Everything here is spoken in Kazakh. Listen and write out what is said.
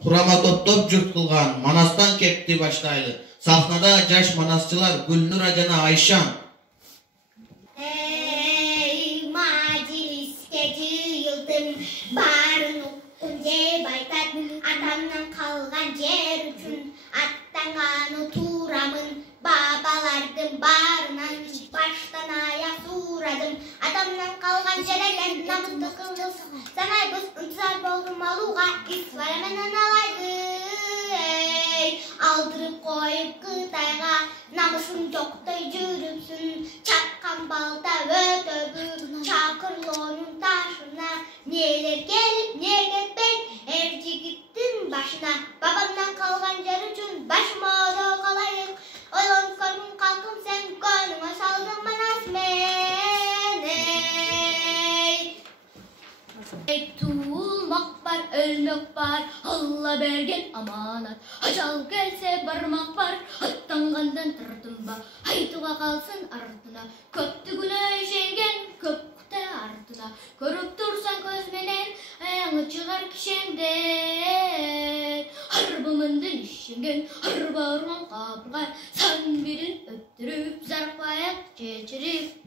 Kurama топтоп жұрт қылған, Манастан кепті баштайды. Сахнада жаш манасчылар Гүлнұр жана Айшан. Ey majlisке жиылдым, барын уктум деп айтат, атамдан калган жер үчүн аттанганы турамын, бабалардын баарынан баштан аяк сурадым, атамдан калган жер экен намысты кылдым, санайбыз ынтызар болдум алууга, исвара менен алайды, алдырып коюп Кытайга, намысың жоктой жүрүпсүн, чапкан балта өтөгү, чакырлоонун ташына, нелер келип, не кетпек, эр жигиттин башына, бабамдан калган жер үчүн башыма оо калайык, ойлонуп көргүн калкым сен көңүңө салдың манас мен, Туылmak var, ölmek var, Allah bergen amanat. Ajal gelse barmak var, attangandan tırdım ba. Haytuğa kalsın ardına, köptügüne işengen, köpküte ardına. Görüp dursan gözmenen, ayağını çıkar kişenden. Harbımından işengen, harba orman kapırgar, san birin öttürüp, zarpayak çeçirip.